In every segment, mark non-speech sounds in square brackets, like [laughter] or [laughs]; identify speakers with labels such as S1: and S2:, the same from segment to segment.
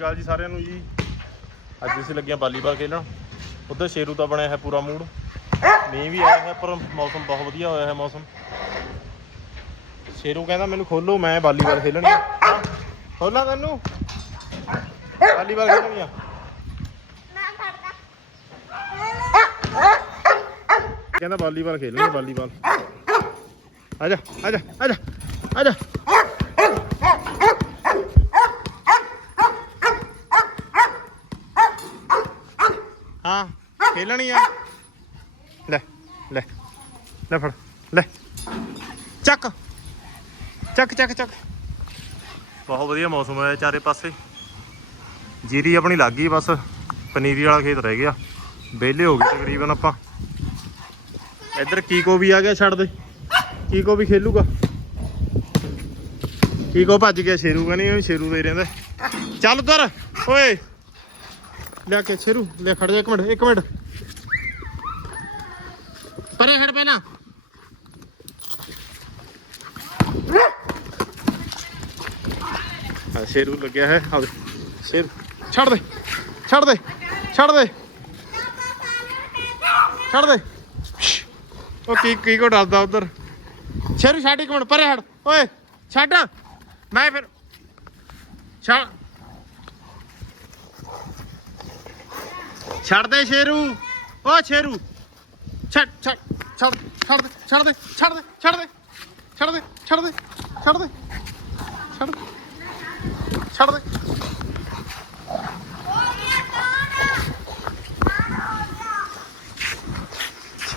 S1: ਗੱਲ ਜੀ ਸਾਰਿਆਂ ਨੂੰ ਜੀ। ਅੱਜ ਅਸੀਂ ਲੱਗੇ ਹਾਂ ਵਾਲੀਬਾਲ ਖੇਲਣ ਉਧਰ ਸ਼ੇਰੂ ਦਾ ਬਣਿਆ ਹੈ ਪੂਰਾ ਮੂਡ। ਮੀਂਹ ਵੀ ਆਇਆ ਹੈ, ਪਰ ਮੌਸਮ ਬਹੁਤ ਵਧੀਆ ਹੋਇਆ ਹੈ ਮੌਸਮ। ਸ਼ੇਰੂ ਕਹਿੰਦਾ ਮੈਨੂੰ ਖੋਲੋ, ਮੈਂ ਵਾਲੀਬਾਲ ਖੇਲਣੀ ਆ। ਖੋਲਾਂ ਤੈਨੂੰ? ਵਾਲੀਬਾਲ ਖੇਲਣੀ ਆ। ਕਹਿੰਦਾ ਵਾਲੀਬਾਲ ਖੇਲਣੀ ਵਾਲੀਬਾਲ। ਆ ਜਾ ਆ ਜਾ ਆ ਜਾ ਆ ਜਾ ਹਾਂ ਖੇਲਣੀ ਆ। ਲੈ ਲੈ ਲੈ ਫੜ, ਲੈ। ਚੱਕ। ਚੱਕ ਚੱਕ ਚੱਕ। ਬਹੁਤ ਵਧੀਆ ਮੌਸਮ ਹੈ ਚਾਰੇ ਪਾਸੇ। ਜੀਰੀ ਆਪਣੀ ਲੱਗ ਗਈ ਬਸ, ਪਨੀਰੀ ਵਾਲਾ ਖੇਤ ਰਹਿ ਗਿਆ। ਵਿਹਲੇ ਹੋ ਗਏ ਤਕਰੀਬਨ ਆਪਾਂ। ਇੱਧਰ ਕੀਕੋ ਵੀ ਆ ਗਿਆ ਛੱਡ ਦੇ। ਕੀਕੋ ਵੀ ਖੇਲੂਗਾ। ਕੀਕੋ ਭੱਜ ਗਿਆ, ਸ਼ੇਰੂ ਕਹਿੰਦੀ ਵੀ ਸ਼ੇਰੂ ਦੇ ਰਹਿੰਦਾ। ਚੱਲ ਉਧਰ, ਓਏ। ਲਿਆ ਕੇ, ਸ਼ੇਰੂ ਲੈ ਖੜ ਜਾ ਇੱਕ ਮਿੰਟ ਇੱਕ ਮਿੰਟ ਪਰੇ ਖੜ ਪਹਿਲਾਂ ਆ ਸ਼ੇਰੂ ਲੱਗਿਆ ਹੈ। ਆ ਸ਼ੇਰ, ਛੱਡ ਦੇ ਛੱਡ ਦੇ ਛੱਡ ਦੇ। ਛੱਡ ਦੇ। ਉਹ ਕੀ ਕੀ ਕੋ ਡਰਦਾ ਉਧਰ? ਸ਼ੇਰੂ ਛੱਡ ਇੱਕ ਮਿੰਟ, ਪਰੇ ਹਟ। ਓਏ, ਛੱਡ। ਮੈਂ ਫਿਰ, ਛੱਡ। ਛੱਡ ਦੇ ਸ਼ੇਰੂ। ਓ ਸ਼ੇਰੂ, ਛੱਡ ਛੱਡ ਛੱਡ ਛੱਡ ਦੇ ਛੱਡ ਦੇ ਛੱਡ ਦੇ ਛੱਡ ਦੇ ਛੱਡ ਦੇ ਛੱਡ ਦੇ ਛੱਡ ਦੇ ਛੱਡ ਦੇ। ਛੱਡ ਦੇ।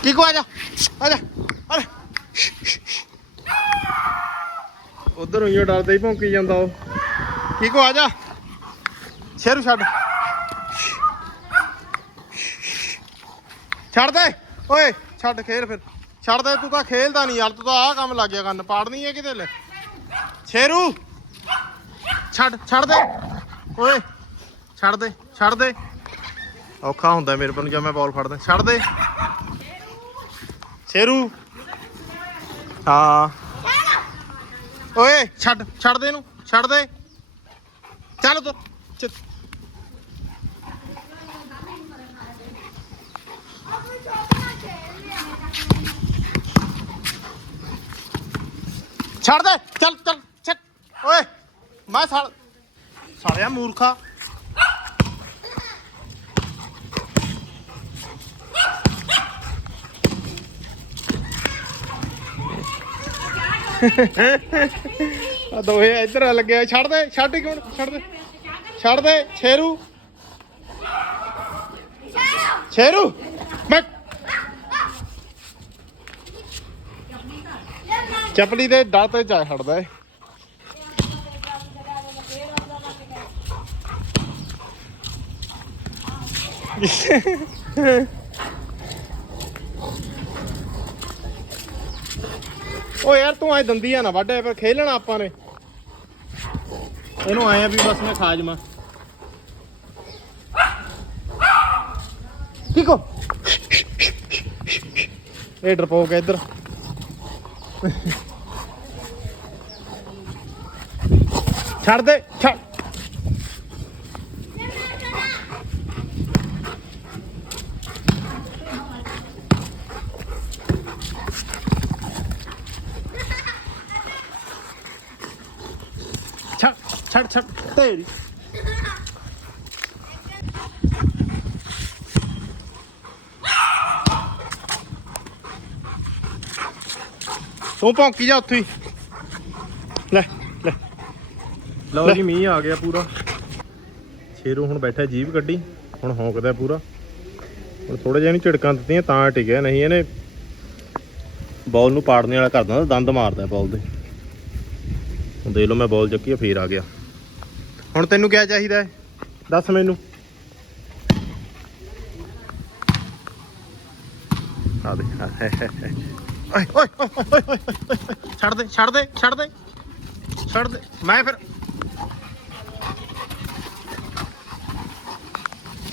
S1: ਕੀ ਕੋ ਆ ਜਾ ਆ ਜਾ ਆ ਜਾ। ਉਧਰ ਹੋਈਓ ਡਰਦਾ ਹੀ ਭੌਂਕੀ ਜਾਂਦਾ ਉਹ। ਕੀ ਕੋ ਆ ਜਾ। ਸ਼ੇਰੂ ਛੱਡ। ਛੱਡ ਦੇ। ਓਏ ਛੱਡ ਖੇਲ ਫਿਰ। ਛੱਡ ਦੇ ਤੂੰ ਤਾਂ ਖੇਲਦਾ ਨਹੀਂ ਯਾਰ ਤੂੰ ਤਾਂ ਆਹ ਕੰਮ ਲੱਗ ਗਿਆ ਕੰਨ ਪਾੜਨੀ ਹੈ ਕਿਤੇ ਲੈ। ਸ਼ੇਰੂ। ਛੱਡ ਛੱਡ ਦੇ। ਓਏ, ਛੱਡ ਦੇ ਛੱਡ ਦੇ। ਔਖਾ ਹੁੰਦਾ ਮੇਰੇ ਪਰ ਜਦ ਮੈਂ ਬਾਲ ਫੜਦਾ। ਛੱਡ ਦੇ। ਸ਼ੇਰੂ। ਹਾਂ। ਓਏ, ਛੱਡ ਛੱਡ ਦੇ ਇਹਨੂੰ, ਛੱਡ ਦੇ। ਚੱਲ ਤੂੰ। ਛੱਡ ਦੇ। ਚੱਲ ਚੱਲ ਛੱਡ ਓਏ। ਮੈਂ ਸਾਲ ਸਾਲਿਆ ਮੂਰਖਾ। ਆ ਦੋਹੇ ਇੱਧਰ ਆ ਲੱਗਿਆ ਛੱਡ ਦੇ ਛੱਡ ਇੱਕ ਮਿੰਟ ਛੱਡ ਦੇ। ਛੱਡ ਦੇ ਛੇਰੂ। ਛੇਰੂ ਮੈਂ ਚਪਲੀ ਦੇ ਡਰ ਤੇ ਜਾ ਛੱਡਦਾ ਏ [laughs] ਓ ਯਾਰ ਤੂੰ ਐ ਦੰਦੀਆਂ ਨਾ ਵੱਢ ਪਰ ਖੇਲਣਾ ਆਪਾਂ ਨੇ। ਇਹਨੂੰ ਆਇਆ ਵੀ ਬਸ ਮੈਂ ਖਾ ਜਾਵਾਂ। ਕਿਕੋ ਇਹ ਡਰਪੋਕ ਇੱਧਰ। ਛੱਡ ਦੇ, ਛੱਡ। ਛੱਡ ਛੱਡ ਤੇਰੀ ਤੂੰ ਭੌਂਕੀ ਜਾ ਉੱਥੇ ਹੀ ਲੈ ਲੈ ਲਓ ਜੀ ਮੀਂਹ ਆ ਗਿਆ ਪੂਰਾ। ਸ਼ੇਰੂ ਹੁਣ ਬੈਠਾ ਜੀਭ ਕੱਢੀ। ਹੁਣ ਹੌਂਕਦਾ ਪੂਰਾ। ਹੁਣ ਥੋੜਾ ਜਿਹਾ ਇਹਨੂੰ ਝਿੜਕਾਂ ਦਿੱਤੀਆਂ ਤਾਂ ਟਿਕਿਆ। ਨਹੀਂ ਇਹਨੇ ਬਾਲ ਨੂੰ ਪਾੜਨੇ ਵਾਲਾ ਕਰ ਦਿੰਦਾ ਮਾਰਦਾ ਬਾਲ ਦੇ। ਹੁਣ ਦੇਖ ਲਓ ਮੈਂ ਬਾਲ ਚੱਕੀ ਆ ਫੇਰ ਆ ਗਿਆ। ਹੁਣ ਤੈਨੂੰ ਕਿਆ ਚਾਹੀਦਾ ਹੈ? ਦੱਸ ਮੈਨੂੰ। ਆ ਦੇ ਓਏ ਓਏ ਓਏ ਛੱਡ ਦੇ ਛੱਡ ਦੇ ਛੱਡ ਦੇ। ਛੱਡ ਦੇ। ਮੈਂ ਫਿਰ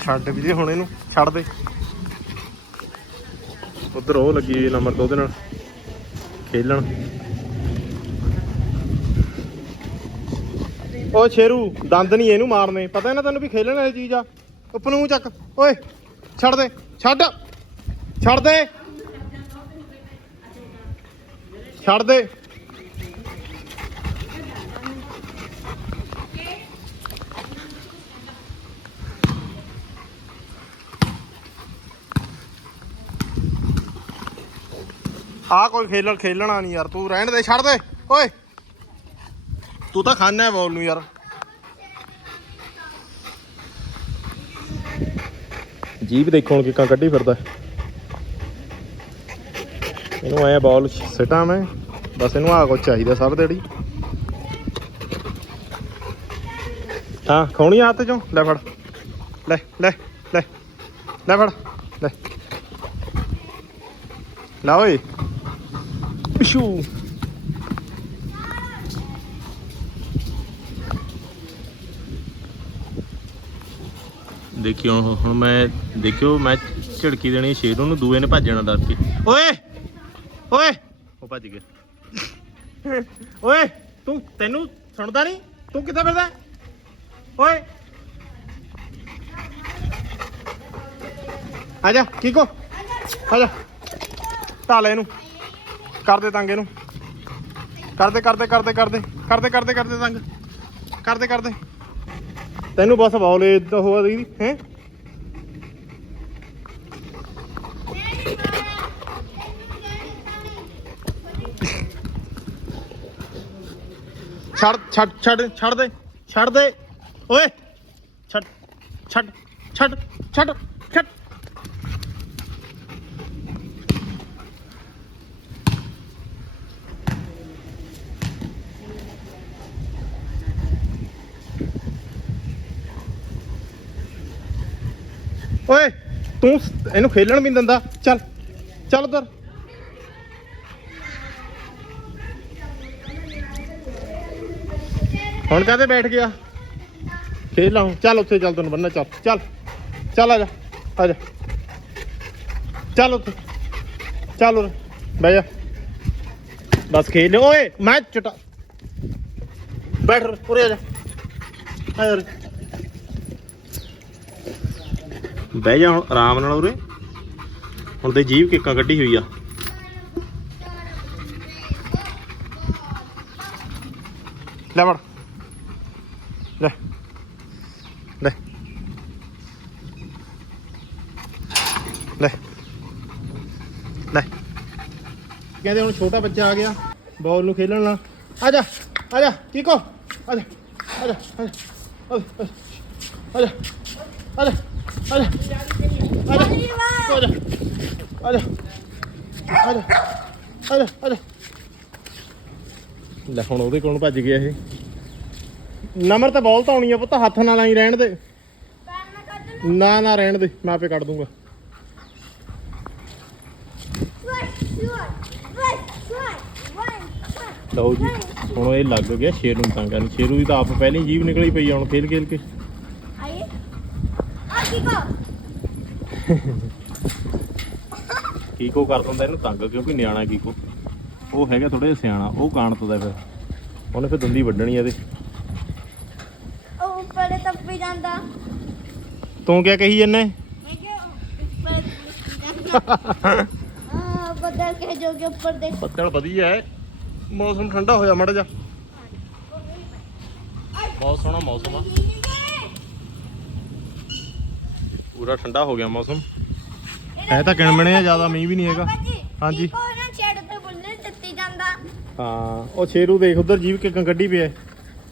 S1: ਛੱਡ ਵੀ ਦੇ ਹੁਣ ਇਹਨੂੰ, ਛੱਡ ਦੇ। ਉਧਰ ਉਹ ਲੱਗੀ ਹੋਈ ਨੰਬਰ ਤੋਂ ਉਹਦੇ ਨਾਲ। ਖੇਲਣ। ਓ ਸ਼ੇਰੂ, ਦੰਦ ਨਹੀਂ ਇਹਨੂੰ ਮਾਰਨੇ। ਪਤਾ ਨਾ ਤੈਨੂੰ ਵੀ ਖੇਲਣ ਵਾਲੀ ਚੀਜ਼ ਆ? ਉਪਨੂ ਚੱਕ। ਓਏ, ਛੱਡ ਦੇ, ਛੱਡ। ਛੱਡ ਦੇ। ਛੱਡ ਦੇ। ਆ ਕੋਈ ਖੇਲਣ, ਖੇਲਣਾ ਨਹੀਂ ਯਾਰ, ਤੂੰ ਰਹਿਣ ਦੇ, ਛੱਡ ਦੇ। ਓਏ। ਤੂੰ ਤਾਂ ਖਾਣਾ ਹੈ ਬੋਲ ਨੂੰ ਯਾਰ। ਜੀਬ ਦੇਖੋ ਹੁਣ ਕਿੱਕਾਂ ਕੱਢੀ ਫਿਰਦਾ। ਇਹਨੂੰ ਐ ਬਾਲ ਸਿਟਾਂ ਮੈਂ, ਬਸ ਇਹਨੂੰ ਆ ਕੁਛ ਚਾਹੀਦਾ ਸਭ ਦੇੜੀ ਹਾਂ, ਖੋਣੀ ਹੱਥ ਚੋਂ, ਲੈ ਫੜ। ਲੈ ਲੈ ਲੈ ਲੈ ਫੜ, ਲੈ। ਲਾ ਓਏ। ਪਿਸ਼ੂ ਦੇਖਿਓ, ਹੁਣ- ਮੈਂ ਦੇਖਿਓ, ਮੈਂ ਝੜਕੀ ਦੇਣੀ ਸ਼ੇਰ ਨੂੰ ਦੂਏ ਨੇ ਭੱਜਣਾ ਡਰ ਕੇ। ਓਏ! ਓਏ! ਉਹ ਭੱਜ ਗਿਆ। ਓਏ! ਤੂੰ ਤੈਨੂੰ ਸੁਣਦਾ ਨਹੀਂ? ਤੂੰ ਕਿੱਥੇ ਫਿਰਦਾ? ਓਏ! ਆ ਜਾ ਕੀਕੋ ਆ ਜਾ। ਢਾਲ ਇਹਨੂੰ। ਕਰਦੇ ਤੰਗ ਇਹਨੂੰ। ਕਰਦੇ ਕਰਦੇ ਕਰਦੇ ਕਰਦੇ ਕਰਦੇ ਕਰਦੇ ਕਰਦੇ ਤੰਗ। ਕਰਦੇ ਕਰਦੇ ਤੈਨੂੰ ਬਸ ਬੌਲੇ ਇਦਾਂ ਹੋਆ ਦੀ, ਹੈ? ਛੱਡ ਛੱਡ ਛੱਡ ਛੱਡ ਦੇ ਛੱਡ ਦੇ। ਓਏ, ਛੱਡ ਛੱਡ ਛੱਡ ਛੱਡ ਛੱਡ ਓਏ ਤੂੰ ਸ- ਇਹਨੂੰ ਖੇਲਣ ਵੀ ਨੀ ਦਿੰਦਾ। ਚੱਲ ਚੱਲ ਉਧਰ। ਹੁਣ ਕਾਹਦੇ ਬੈਠ ਗਿਆ? ਖੇਲ ਲਾ ਹੁਣ। ਚੱਲ ਉੱਥੇ ਚੱਲ ਤੈਨੂੰ ਬੰਨਾ ਚੱਲ ਚੱਲ ਚੱਲ ਆ ਜਾ ਆ ਜਾ। ਚੱਲ ਉੱਥੇ ਚੱਲ ਉਰੇ ਬਹਿ ਜਾ। ਬਸ ਖੇਲ ਓਏ ਮੈਂ ਚਟਾ ਬੈਠ ਉਰੇ, ਉਰੇ ਆ ਜਾ। ਆ ਜਾ ਉਰੇ। ਬਹਿ ਜਾ ਹੁਣ, ਆਰਾਮ ਨਾਲ ਉਰੇ। ਹੁਣ ਤੇ ਜੀਵ ਕਿੱਕਾਂ ਕੱਢੀ ਹੋਈ ਆ। ਲੈ ਵੜ ਲੈ। ਲੈ। ਲੈ। ਲੈ। ਕਹਿੰਦੇ ਹੁਣ ਛੋਟਾ ਬੱਚਾ ਆ ਗਿਆ, ਬਾਲ ਨੂੰ ਖੇਲਣ ਨਾਲ ਆ ਜਾ ਆ ਜਾ ਕੀਕੋ ਆ ਜਾ। ਆ ਜਾ ਆ ਜਾ। ਆ ਜਾ ਆ ਜਾ। ਹੁਣ ਉਹਦੇ ਕੋਲੋਂ ਭੱਜ ਗਿਆ ਇਹ। ਨੰਬਰ ਤਾਂ ਬੋਲ ਆਉਣੀ ਆ ਪੁੱਤ ਹੱਥ ਨਾਲ ਰਹਿਣ ਦੇ। ਨਾ ਨਾ ਰਹਿਣ ਦੇ ਮੈਂ ਆਪੇ ਕੱਢ ਦੂੰਗਾ। ਜੀ ਹੁਣ ਇਹ ਲੱਗ ਗਿਆ ਸ਼ੇਰੂ ਨੂੰ ਤੰਗ ਕਰਨ। ਸ਼ੇਰੂ ਦੀ ਤਾਂ ਆਪ ਪਹਿਲੀ ਜੀਬ ਨਿਕਲੀ ਪਈ ਆ ਹੁਣ ਖੇਲ ਖੇਲ ਕੇ। ਕੀਕੋ ਕਰ ਦਿੰਦਾ ਇਹਨੂੰ ਤੰਗ ਕਿਉਂਕਿ ਨਿਆਣਾ ਕੀਕੋ ਉਹ ਹੈਗਾ ਥੋੜਾ ਜਿਹਾ ਸਿਆਣਾ ਉਹ ਕਾਣਤਦਾ ਫਿਰ। ਉਹਨੇ ਫਿਰ ਦੰਦੀ ਵੱਢਣੀ ਇਹਦੇ।
S2: ਉੱਪਰ ਤੱਪੀ ਜਾਂਦਾ।
S1: ਤੂੰ ਕਿਆ ਕਹੀ ਜੰਨੇ
S2: ਮੈਂ ਕਿਹਾ ਉੱਪਰ ਆ ਬਦਲ ਕੇ ਜੋ ਕੇ ਉੱਪਰ ਦੇ।
S1: ਬੱਦਲ ਵਧੀਆ ਹੈ। ਮੌਸਮ ਠੰਡਾ ਹੋਇਆ ਮੜ ਜਾ ਬਹੁਤ ਸੋਹਣਾ ਮੌਸਮ ਆ। ਪੂਰਾ ਠੰਡਾ ਹੋ ਗਿਆ ਮੌਸਮ। ਹੈ ਤਾਂ ਕਿਣਮਣੇ ਆ ਜ਼ਿਆਦਾ ਮੀਂਹ ਵੀ ਨਹੀਂ ਹੈਗਾ। ਹਾਂਜੀ।
S2: ਕੋ ਨਾ ਛੇੜ ਤੇ ਬੁੱਲੇ ਦਿੱਤੀ ਜਾਂਦਾ।
S1: ਹਾਂ ਉਹ ਸ਼ੇਰੂ ਦੇਖ ਉਧਰ ਜੀਵ ਕਿੱਕਾਂ ਕੱਢੀ ਪਿਆ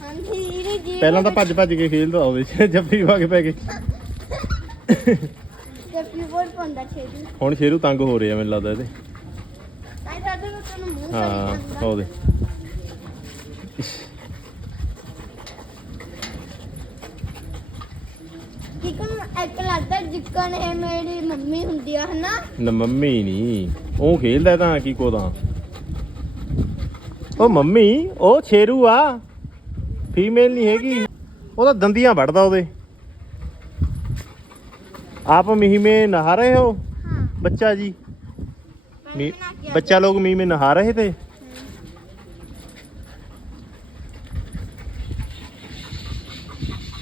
S2: ਹਾਂਜੀ ਇਹਨੇ ਜੀ
S1: ਪਹਿਲਾਂ ਤਾਂ ਭੱਜ ਭੱਜ ਕੇ ਖੇਲਦਾ ਉਹਦੇ ਚ ਜੱਫੀ ਪਾ ਕੇ ਪੈ ਗਏ।
S2: ਜੱਫੀ ਬੋਲ ਪੰਦਾ ਛੇੜੀ
S1: ਹੁਣ ਸ਼ੇਰੂ ਤੰਗ ਹੋ ਰਿਹਾ ਮੈਨੂੰ ਲੱਗਦਾ ਇਹਦੇ।
S2: ਤਾਂ ਦਾਦੂ ਨੂੰ ਤੈਨੂੰ ਮੂੰਹ
S1: ਹਾਂ ਉਹਦੇ
S2: ਇੱਕ ਲੱਗਦਾ ਜਿੱਕਣ ਇਹ ਮੇਰੀ ਮੰਮੀ ਹੁੰਦੀ ਆ ਹਨਾ?
S1: ਨਾ ਮੰਮੀ ਨਹੀਂ ਉਹ ਮੰਮੀ ਉਹ ਛੇਰੂ ਆ। ਫੀਮੇਲ ਨਹੀਂ ਹੈਗੀ। ਉਹ ਤਾਂ ਵੜਦਾ ਉਹਦੇ। ਆਪ ਮੀਂਹ ਨਹਾ ਰਹੇ
S2: ਹੋ? ਬੱਚਾ
S1: ਜੀ। ਬੱਚਾ ਲੋਗ ਮੀਂਹ ਨਹਾ ਰਹੇ थे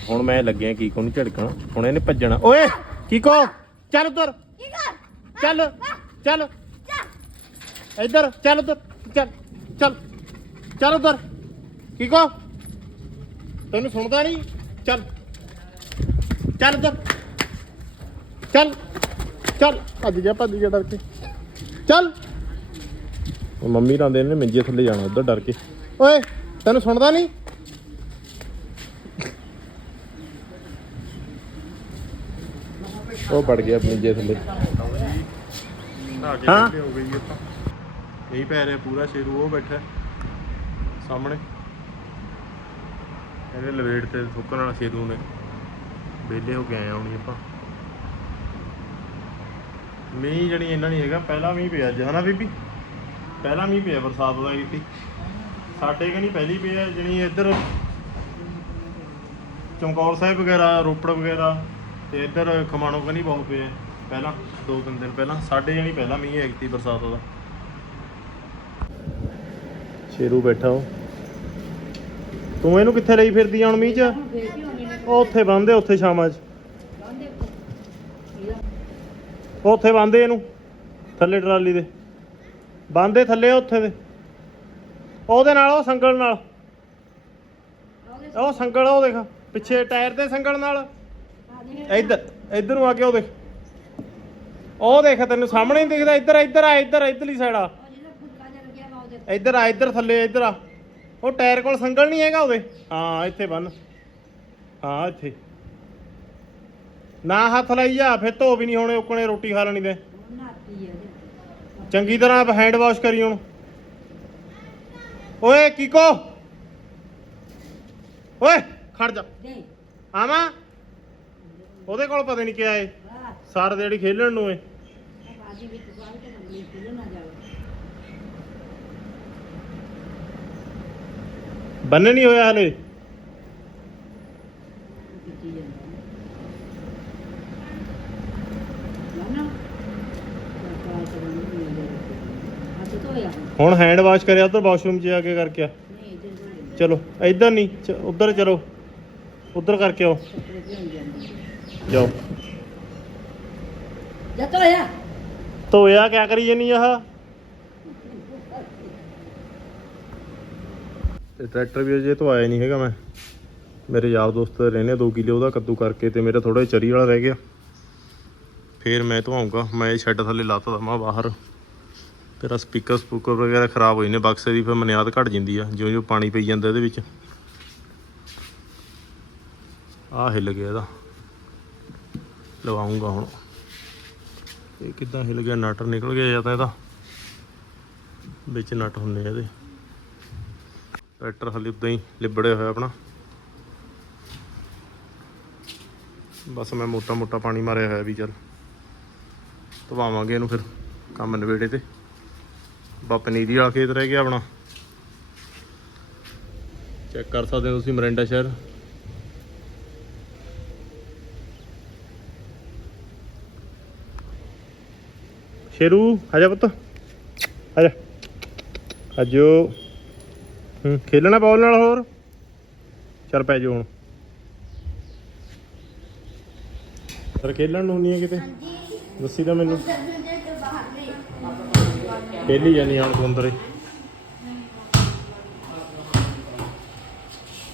S1: ਹੁਣ ਮੈਂ ਲੱਗਿਆ ਕੀ ਕੋ ਨੂੰ ਝੜਕਣ? ਹੁਣ ਇਹਨੇ ਭੱਜਣਾ। ਓਏ ਕੀਕੋ ਚੱਲ ਉਧਰ।
S2: ਕੀ ਕਰ?
S1: ਚੱਲ ਚੱਲ।
S2: ਚੱਲ।
S1: ਇੱਧਰ ਚੱਲ ਉਧਰ। ਚੱਲ ਚੱਲ। ਚੱਲ ਉਧਰ। ਕੀਕੋ ਤੈਨੂੰ ਸੁਣਦਾ ਨਹੀਂ? ਚੱਲ। ਚੱਲ ਉਧਰ। ਚੱਲ। ਚੱਲ। ਭੱਜ ਜਾ ਭੱਜ ਜਾ ਡਰ ਕੇ। ਚੱਲ। ਮੰਮੀ ਰਾਂਦੇ ਨੇ ਮੰਜੇ ਥੱਲੇ ਜਾਣਾ ਉਧਰ ਡਰ ਕੇ। ਓਏ ਤੈਨੂੰ ਸੁਣਦਾ ਨਹੀਂ? ਉਹ ਵੜ ਗਿਆ ਮੰਜੇ ਥੱਲੇ। ਹਾਂ। ਹੋ। ਗਈ ਆਪਾਂ ਨਹੀਂ ਪੈ ਰਿਹਾ ਪੂਰਾ ਸ਼ੇਰੂ ਉਹ ਬੈਠਾ ਸਾਹਮਣੇ। ਇਹਦੇ ਲਵੇੜ ਤੇ ਥੁੱਕਣ ਵਾਲਾ ਸ਼ੇਰੂ ਨੇ। ਵਿਹਲੇ ਹੋ ਕੇ ਆਏ ਆਉਣੀ ਆਪਾਂ। ਮੀਂਹ ਜਣੀ ਇੰਨਾ ਨਹੀਂ ਹੈਗਾ ਪਹਿਲਾ ਮੀਂਹ ਪਿਆ ਅੱਜ ਹਨਾ ਬੀਬੀ? ਪਹਿਲਾ ਮੀਂਹ ਪਿਆ ਬਰਸਾਤ ਦਾ ਕੀਤੀ ਸਾਡੇ ਕਿ ਨਹੀਂ ਪਹਿਲੀ ਪਿਆ ਜਣੀ ਇੱਧਰ ਚਮਕੌਰ ਸਾਹਿਬ ਵਗੈਰਾ ਰੋਪੜ ਵਗੈਰਾ। ਤੇ ਇੱਧਰ ਖਮਾਣੋ ਕਨੀ ਬਹੁਤ ਪਿਆ ਪਹਿਲਾਂ, ਦੋ ਤਿੰਨ ਦਿਨ ਪਹਿਲਾਂ, ਸਾਡੇ ਜਣੀ ਪਹਿਲਾਂ ਮੀਂਹ ਹੈਗੀ ਬਰਸਾਤ ਦਾ। ਸ਼ੇਰੂ ਬੈਠਾ ਉਹ। ਤੂੰ ਇਹਨੂੰ ਕਿੱਥੇ ਲਈ ਫਿਰਦੀ ਆ ਹੁਣ ਮੀਂਹ 'ਚ? ਉਹ ਉੱਥੇ ਬੰਨਦੇ ਉੱਥੇ ਸ਼ਾਮਾਂ 'ਚ। ਉਹ ਉੱਥੇ ਬੰਨਦੇ ਇਹਨੂੰ, ਥੱਲੇ ਟਰਾਲੀ ਦੇ। ਬੰਨਦੇ ਥੱਲੇ, ਉੱਥੇ ਦੇ। ਉਹਦੇ ਨਾਲ, ਉਹ ਸੰਗਲ ਨਾਲ। ਉਹ ਸੰਗਲ, ਉਹ ਦੇਖ, ਪਿੱਛੇ ਟਾਇਰ ਤੇ ਸੰਗਲ ਨਾਲ। ਇੱਧਰ ਇੱਧਰ ਨੂੰ ਆ ਕੇ ਉਹ ਦੇਖ। ਉਹ ਦੇਖ ਤੈਨੂੰ ਸਾਹਮਣੇ ਨਹੀਂ ਦਿਖਦਾ ਇੱਧਰ ਇੱਧਰ ਆ ਇੱਧਰ ਇੱਧਰਲੀ ਸਾਈਡ ਆ। ਇੱਧਰ ਆ ਇੱਧਰ ਥੱਲੇ ਇੱਧਰ ਆ। ਉਹ ਟਾਇਰ ਕੋਲ ਸੰਗਲ ਨਹੀਂ ਹੈਗਾ ਉਹਦੇ। ਹਾਂ ਇੱਥੇ ਬੰਨ। ਹਾਂ ਇੱਥੇ। ਨਾ ਹੱਥ ਲਾਈ ਜਾ ਫਿਰ ਧੋ ਵੀ ਨਹੀਂ ਹੋਣੇ ਉਕਣੇ ਰੋਟੀ ਖਾ ਲੈਣੀ ਤੇ। ਚੰਗੀ ਤਰ੍ਹਾਂ ਹੈਂਡ ਵਾਸ਼ ਕਰੀ ਹੁਣ। ਓਏ ਕੀਕੋ ਓਏ ਖੜ ਜਾ। ਆਵਾਂ। ਉਹਦੇ ਕੋਲ ਪਤਾ ਨਹੀਂ ਕਿਹਾ ਏ। ਸਾਰ ਜਿਹੜੀ ਖੇਲਣ ਨੂੰ ਏ। ਬੰਨ ਨਹੀਂ ਹੋਇਆ ਹਲੇ। ਹੁਣ ਹੈਂਡ ਵਾਸ਼ ਕਰਿਆ, ਉਧਰ ਵਾਸ਼ਰੂਮ 'ਚ ਜਾ ਕੇ ਕਰਕੇ ਆ। ਚਲੋ ਇੱਧਰ ਨਹੀਂ ਉਧਰ ਚਲੋ। ਉਧਰ ਕਰਕੇ ਆਓ। ਜਾਓ।
S3: ਜੱਤੋ ਹੋਇਆ
S1: ਧੋਇਆ ਕਿਆ ਕਰੀ ਜਾਨੀ ਆਹ? ਤੇ ਟਰੈਕਟਰ ਵੀ ਅਜੇ ਧੋਇਆ ਨਹੀਂ ਹੈਗਾ ਮੈਂ। ਮੇਰੇ ਯਾਰ ਦੋਸਤ ਰਹਿੰਦੇ 2 ਕਿਲੋ ਉਹਦਾ ਕੱਦੂ ਕਰਕੇ ਤੇ ਮੇਰਾ ਥੋੜਾ ਚਰੀ ਵਾਲਾ ਰਹਿ ਗਿਆ। ਫੇਰ ਮੈਂ ਧਵਾਉਂਗਾ। ਮੈਂ ਸ਼ੈੱਡ ਥੱਲੇ ਲਾਤਾ ਦਾ ਮੈਂ ਬਾਹਰ। ਤੇਰਾ ਸਪੀਕਰ ਸਪੂਕਰ ਵਗੈਰਾ ਖਰਾਬ ਹੋਏ ਨੇ ਬਕਸੇ ਦੀ ਫਿਰ ਮਨਿਆਦ ਘਟ ਜਾਂਦੀ ਆ ਜਿਉਂ ਜਿਉਂ ਪਾਣੀ ਪਈ ਜਾਂਦਾ ਇਹਦੇ ਵਿੱਚ। ਆਹ ਹਿੱਲ ਗਿਆ ਇਹਦਾ। ਲਵਾਉਂਗਾ ਹੁਣ। ਇਹ ਕਿੱਦਾਂ ਹਿਲ ਗਿਆ? ਨਟ ਨਿਕਲ ਗਿਆ ਜਾਂ ਤਾਂ ਇਹਦਾ। ਵਿੱਚ ਨਟ ਹੁੰਦੇ ਆ ਇਹਦੇ। ਟਰੈਕਟਰ ਹਲੇ ਉਦਾਂ ਹੀ ਲਿਬੜਿਆ ਹੋਇਆ ਆਪਣਾ। ਬਸ ਮੈਂ ਮੋਟਾ ਮੋਟਾ ਪਾਣੀ ਮਾਰਿਆ ਹੋਇਆ ਵੀ ਚੱਲ। ਧਵਾਵਾਂਗੇ ਇਹਨੂੰ ਫਿਰ ਕੰਮ ਨਵੇੜੇ ਤੇ। ਬਾ ਪਨੀਰੀ ਵਾਲਾ ਖੇਤ ਰਹਿ ਗਿਆ ਆਪਣਾ। ਚੈੱਕ ਕਰ ਸਕਦੇ ਹੋ ਤੁਸੀਂ ਮਰਿੰਡਾ ਸ਼ਹਿਰ। ਸ਼ੇਰੂ ਆਜਾ ਪੁੱਤ। ਆਜਾ ਆਜੋ ਹੂੰ, ਖੇਲਣਾ ਬੋਲ ਨਾਲ ਹੋਰ। ਚੱਲ ਪੈ ਜਾਓ ਹੁਣ। ਪਰ ਖੇਲਣ ਨੂੰ ਨਹੀਂ ਹੈ ਕਿਤੇ। ਦੱਸੀ ਤਾਂ ਮੈਨੂੰ। ਖੇਲੀ ਜਾਨੀ ਹੁਣ ਤੂੰ ਅੰਦਰੇ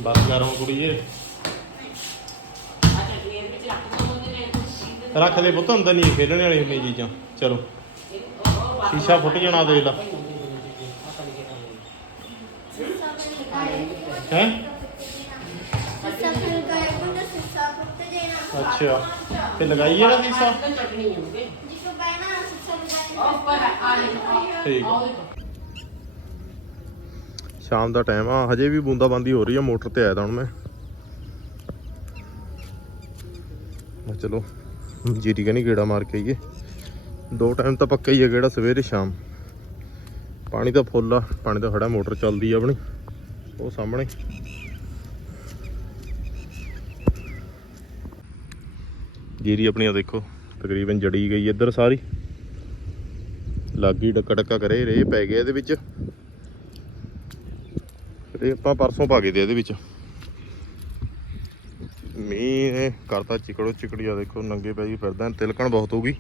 S1: ਬਸ ਕਰ ਹੁਣ ਕੁੜੀਏ। ਰੱਖ ਦੇ ਪੁੱਤ, ਅੰਦਰ ਨਹੀਂ ਖੇਡਣ ਵਾਲੀ ਹੁੰਦੀ ਚੀਜ਼ਾਂ। ਚਲੋ। ਸ਼ੀਸ਼ਾ ਫੁੱਟ ਜਾਣਾ ਦੇਖ ਲਾ। ਹੈ? ਅੱਛਾ। ਤੇ ਲਗਾਈਏ ਨਾ ਸ਼ੀਸ਼ਾ? ਠੀਕ। ਸ਼ਾਮ ਦਾ ਟਾਈਮ ਆ। ਹਜੇ ਵੀ ਬੂੰਦਾਬਾਂਦੀ ਹੋ ਰਹੀ ਆ। ਮੋਟਰ ਤੇ ਆਇਆ ਤਾਂ ਹੁਣ ਮੈਂ। ਮੈਂ ਚਲੋ, ਜੀਰੀ ਕਨੀ ਗੇੜਾ ਮਾਰ ਕੇ ਆਈਏ। ਦੋ ਟਾਈਮ ਤਾਂ ਪੱਕਾ ਹੀ ਹੈ ਗੇੜਾ ਸਵੇਰੇ ਸ਼ਾਮ। ਪਾਣੀ ਤਾਂ ਫੁੱਲ ਆ, ਪਾਣੀ ਤਾਂ ਖੜਾ, ਮੋਟਰ ਚੱਲਦੀ ਆ ਆਪਣੀ। ਉਹ ਸਾਹਮਣੇ। ਜੀਰੀ ਆਪਣੀ ਆ ਦੇਖੋ, ਤਕਰੀਬਨ ਜੜੀ ਗਈ ਇੱਧਰ ਸਾਰੀ। ਲੱਗੀ ਡੱਕਾ ਡੱਕਾ ਕਰੇ ਰੇ ਪੈ ਗਿਆ ਇਹਦੇ ਵਿੱਚ। ਇਹ ਆਪਾਂ ਪਰਸੋਂ ਪਾ ਕੇ ਦੇ ਇਹਦੇ ਵਿੱਚ। ਨੇ ਕਰਤਾ ਚਿਕੜੋ ਚਿਕੜੀਆ ਦੇਖੋ, ਨੰਗੇ ਪੈ ਜੀ ਫਿਰਦਾ, ਤਿਲਕਣ ਬਹੁਤ ਹੋਊਗੀ।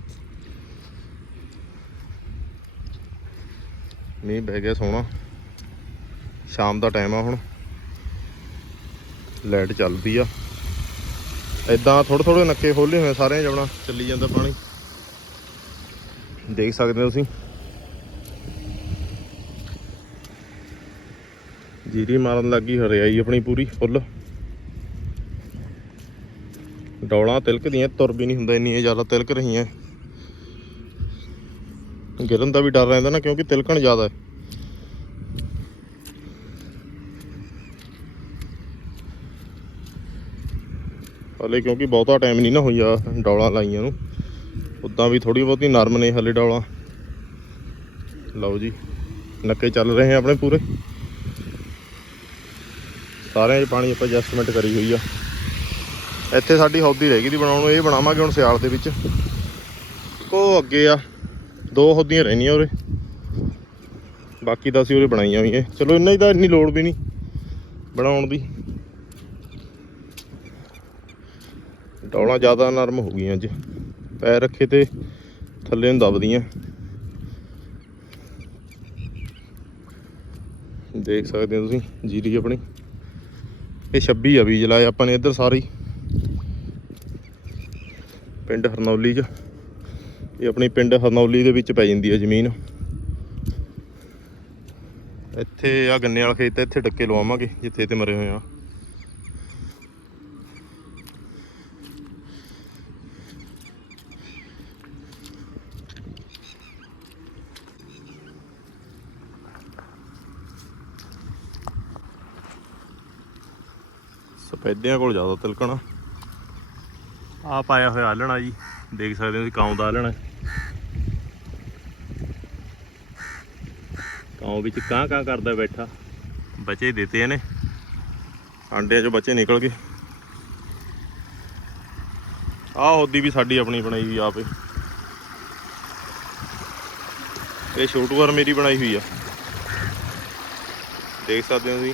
S1: ਮੀਂਹ ਬਹਿ ਗਿਆ ਸੋਹਣਾ। ਸ਼ਾਮ ਦਾ ਟਾਈਮ ਆ ਹੁਣ। ਲਾਈਟ ਚੱਲਦੀ ਆ। ਇਦਾਂ ਥੋੜੇ ਥੋੜੇ ਨੱਕੇ ਖੋਲੇ ਹੋਏ ਸਾਰਿਆਂ ਜਵਣਾ ਚੱਲੀ ਜਾਂਦਾ ਪਾਣੀ। ਦੇਖ ਸਕਦੇ ਹੋ ਤੁਸੀਂ। ਜੀਰੀ ਮਾਰਨ ਲੱਗੀ ਹਰਿਆਈ ਆਪਣੀ ਪੂਰੀ, ਫੁੱਲ। ਡੌਲਾਂ ਤਿਲਕਦੀਆਂ, ਤੁਰ ਵੀ ਨਹੀਂ ਹੁੰਦਾ ਇੰਨੀਆਂ ਜ਼ਿਆਦਾ ਤਿਲਕ ਰਹੀਆਂ। ਗਿਰਨ ਦਾ ਵੀ ਡਰ ਰਹਿੰਦਾ ਨਾ ਕਿਉਂਕਿ ਤਿਲਕਣ ਜ਼ਿਆਦਾ ਹੈ। ਹਲੇ ਕਿਉਂਕਿ ਬਹੁਤਾ ਟਾਈਮ ਨਹੀਂ ਨਾ ਹੋਈਆ ਡੌਲਾਂ ਲਾਈਆਂ ਨੂੰ। ਉਦਾਂ ਵੀ ਥੋੜੀ ਬਹੁਤੀ ਨਰਮ ਨੇ ਹਲੇ ਡੌਲਾਂ। ਲਓ ਜੀ, ਨੱਕੇ ਚੱਲ ਰਹੇ ਆ ਆਪਣੇ ਪੂਰੇ। ਸਾਰਿਆਂ 'ਚ ਪਾਣੀ ਆਪਾਂ ਐਡਜਸਟਮੈਂਟ ਕਰੀ ਹੋਈ ਆ। ਇੱਥੇ ਸਾਡੀ ਹੌਦੀ ਰਹਿ ਗਈ ਦੀ ਬਣਾਉਣ ਨੂੰ, ਇਹ ਬਣਾਵਾਂਗੇ ਹੁਣ ਸਿਆਲ ਦੇ ਵਿੱਚ। ਉਹ ਅੱਗੇ ਆ। ਦੋ ਹੌਦੀਆਂ ਰਹਿਣੀਆਂ ਉਰੇ। ਬਾਕੀ ਤਾਂ ਅਸੀਂ ਉਰੇ ਬਣਾਈਆਂ ਹੋਈਆਂ। ਚਲੋ, ਇੰਨਾ ਹੀ ਤਾਂ ਇੰਨੀ ਲੋੜ ਵੀ ਨਹੀਂ ਬਣਾਉਣ ਦੀ। ਡੌਲਾਂ ਜ਼ਿਆਦਾ ਨਰਮ ਹੋ ਗਈਆਂ ਅੱਜ। ਪੈਰ ਰੱਖੇ ਤੇ ਥੱਲੇ ਨੂੰ ਦਬਦੀਆਂ। ਦੇਖ ਸਕਦੇ ਹੋ ਤੁਸੀਂ, ਜੀਰੀ ਆਪਣੀ। ਇਹ 26 ਆ ਬੀਜ ਲਾਇਆ ਆਪਾਂ ਨੇ ਇੱਧਰ ਸਾਰੀ ਪਿੰਡ ਹਰਨੌਲੀ 'ਚ। ਇਹ ਆਪਣੇ ਪਿੰਡ ਹਰਨੌਲੀ ਦੇ ਵਿੱਚ ਪੈ ਜਾਂਦੀ ਹੈ ਜ਼ਮੀਨ। ਇੱਥੇ ਆ ਗੰਨੇ ਵਾਲਾ ਖੇਤ ਹੈ, ਇੱਥੇ ਡੱਕੇ ਲਵਾਵਾਂਗੇ, ਜਿੱਥੇ ਤੇ ਮਰੇ ਹੋਏ ਆ। ਸਫੈਦਿਆਂ ਕੋਲ ਜ਼ਿਆਦਾ ਤਿਲਕਣਾ। ਆ ਪਾਇਆ ਹੋਇਆ ਆਲਣਾ ਜੀ, ਦੇਖ ਸਕਦੇ ਹੋ ਤੁਸੀਂ ਕਾਉਂ ਦਾ ਆਲਣਾ ਕਾਉਂ ਵਿੱਚ ਕਾਂ ਕਾਂ ਕਰਦਾ ਬੈਠਾ। ਬੱਚੇ ਦਿੱਤੇ ਇਹਨੇ। ਆਂਡਿਆਂ ਚੋਂ ਬੱਚੇ ਨਿਕਲ ਗਏ। ਆਹ ਉਹਦੀ ਵੀ ਸਾਡੀ ਆਪਣੀ ਬਣਾਈ ਹੋਈ ਆਪੇ। ਇਹ ਛੋਟੂਆਰ ਮੇਰੀ ਬਣਾਈ ਹੋਈ ਆ। ਦੇਖ ਸਕਦੇ ਹੋ ਤੁਸੀਂ।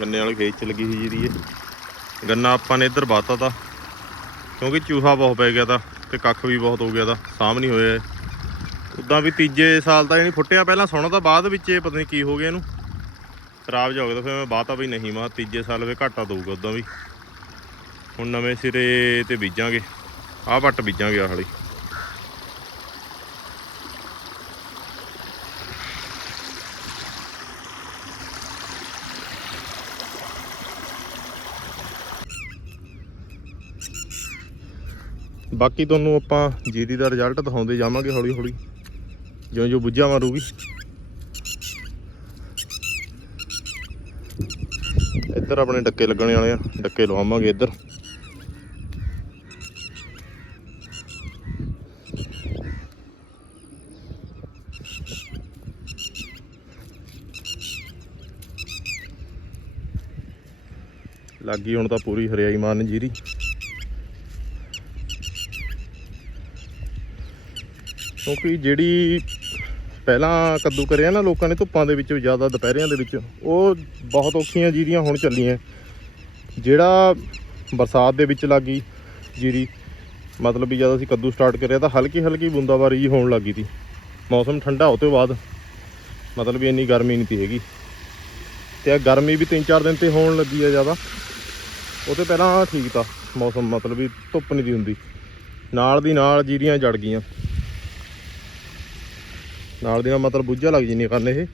S1: ਗੰਨੇ ਵਾਲੇ ਖੇਤ ਚ ਲੱਗੀ ਸੀ ਜੀਰੀ ਇਹ। ਗੰਨਾ ਆਪਾਂ ਨੇ ਇੱਧਰ ਬਾਤਾ ਤਾ। ਕਿਉਂਕਿ ਚੂਹਾ ਬਹੁਤ ਪੈ ਗਿਆ ਤਾ। ਤੇ ਕੱਖ ਵੀ ਬਹੁਤ ਹੋ ਗਿਆ ਤਾ ਸਾਂਭ ਨਹੀਂ ਹੋਇਆ ਉਦਾਂ ਵੀ ਤੀਜੇ ਸਾਲ ਤਾਂ ਇਹ ਫੁੱਟਿਆ, ਪਹਿਲਾਂ ਸੋਣਾ ਤਾਂ ਬਾਅਦ ਵਿੱਚ ਇਹ ਪਤਾ ਨਹੀਂ ਕੀ ਹੋ ਗਿਆ ਇਹਨੂੰ। ਖਰਾਬ ਜਾ ਹੋ ਗਿਆ ਤਾਂ ਫਿਰ ਮੈਂ ਬਾਤਾ ਵੀ ਨਹੀਂ ਮਾ ਤੀਜੇ ਸਾਲ ਵੀ ਘਾਟਾ ਦਊਗਾ ਉਦਾਂ ਵੀ। ਹੁਣ ਨਵੇਂ ਸਿਰੇ ਤੇ ਬੀਜਾਂਗੇ, ਆਹ ਵੱਟ ਬੀਜਾਂਗੇ ਆਹ ਵਾਲੀ। ਬਾਕੀ ਤੁਹਾਨੂੰ ਆਪਾਂ ਜੀਰੀ ਦਾ ਰਿਜ਼ਲਟ ਦਿਖਾਉਂਦੇ ਜਾਵਾਂਗੇ ਹੌਲੀ ਹੌਲੀ ਜਿਉਂ ਜਿਉਂ ਬੁੱਝਾ ਮਾਰੂਗੀ ਇੱਧਰ ਆਪਣੇ ਡੱਕੇ ਲੱਗਣੇ ਵਾਲੇ ਆ, ਡੱਕੇ ਲਵਾਵਾਂਗੇ ਇੱਧਰ। ਲੱਗੀ ਹੁਣ ਤਾਂ ਪੂਰੀ ਹਰਿਆਈ ਮਾਰਨ ਜੀਰੀ। ਕਿਉਂਕਿ ਜਿਹੜੀ ਪਹਿਲਾਂ ਕੱਦੂ ਕਰਿਆ ਨਾ ਲੋਕਾਂ ਨੇ ਧੁੱਪਾਂ ਦੇ ਵਿੱਚ, ਜ਼ਿਆਦਾ ਦੁਪਹਿਰਿਆਂ ਦੇ ਵਿੱਚ, ਉਹ ਬਹੁਤ ਔਖੀਆਂ ਜੀਰੀਆਂ ਹੁਣ ਚੱਲੀਆਂ। ਜਿਹੜਾ ਬਰਸਾਤ ਦੇ ਵਿੱਚ ਲੱਗੀ ਜੀਰੀ, ਮਤਲਬ ਵੀ ਜਦ ਅਸੀਂ ਕੱਦੂ ਸਟਾਰਟ ਕਰਿਆ ਤਾਂ ਹਲਕੀ ਹਲਕੀ ਬੂੰਦਾਬਾਰੀ ਜਿਹੀ ਹੋਣ ਲੱਗੀ ਸੀ। ਮੌਸਮ ਠੰਡਾ ਹੋ ਤੋਂ ਬਾਅਦ, ਮਤਲਬ ਵੀ ਇੰਨੀ ਗਰਮੀ ਨਹੀਂ ਤੀ ਹੈਗੀ। ਤੇ ਆ ਗਰਮੀ ਵੀ 3-4 ਦਿਨ ਤੇ ਹੋਣ ਲੱਗੀ ਹੈ ਜ਼ਿਆਦਾ। ਉਹ ਤੇ ਪਹਿਲਾਂ ਠੀਕ ਤਾਂ ਮੌਸਮ ਮਤਲਬ ਵੀ ਧੁੱਪ ਨਹੀਂ ਦੀ ਹੁੰਦੀ। ਨਾਲ ਦੀ ਨਾਲ ਜੀਰੀਆਂ ਜੜ ਗਈਆਂ। ਨਾਲ ਦੀ ਨਾਲ ਮਤਲਬ ਬੁੱਝਾ ਲੱਗ ਜਿੰਨੀ ਕਰਨ ਇਹ।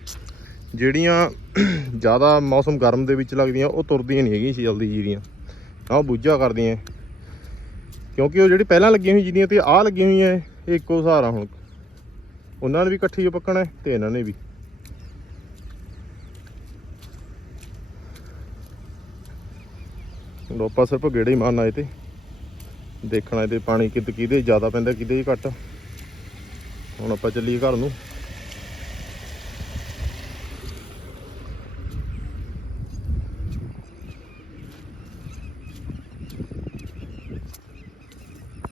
S1: ਜਿਹੜੀਆਂ ਜ਼ਿਆਦਾ ਮੌਸਮ ਗਰਮ ਦੇ ਵਿੱਚ ਲੱਗਦੀਆਂ, ਉਹ ਤੁਰਦੀਆਂ ਨਹੀਂ ਹੈਗੀਆਂ ਜਲਦੀ ਜੀਰੀਆਂ। ਆਹ ਬੁੱਝਾ ਕਰਦੀਆਂ। ਕਿਉਂਕਿ ਉਹ ਜਿਹੜੀ ਪਹਿਲਾਂ ਲੱਗੀਆਂ ਹੋਈਆਂ ਜੀਰੀਆਂ ਤੇ ਆਹ ਲੱਗੀਆਂ ਹੋਈਆਂ ਇਹ ਇੱਕੋ ਸਹਾਰਾ ਹੁਣ। ਉਹਨਾਂ ਨੇ ਵੀ ਇਕੱਠੀ ਓ ਪੱਕਣਾ ਹੈ ਤੇ ਇਹਨਾਂ ਨੇ ਵੀ। ਲੋ ਆਪਾਂ ਸਿਰਫ ਗੇੜੇ ਹੀ ਮਾਰਨਾ ਇਹ ਤੇ। ਦੇਖਣਾ ਇਹਦੇ ਪਾਣੀ ਕਿਤੇ ਕਿਹਦੇ ਜ਼ਿਆਦਾ ਪੈਂਦਾ ਕਿਹਦੇ ਘੱਟ। ਹੁਣ ਆਪਾਂ ਚੱਲੀਏ ਘਰ ਨੂੰ।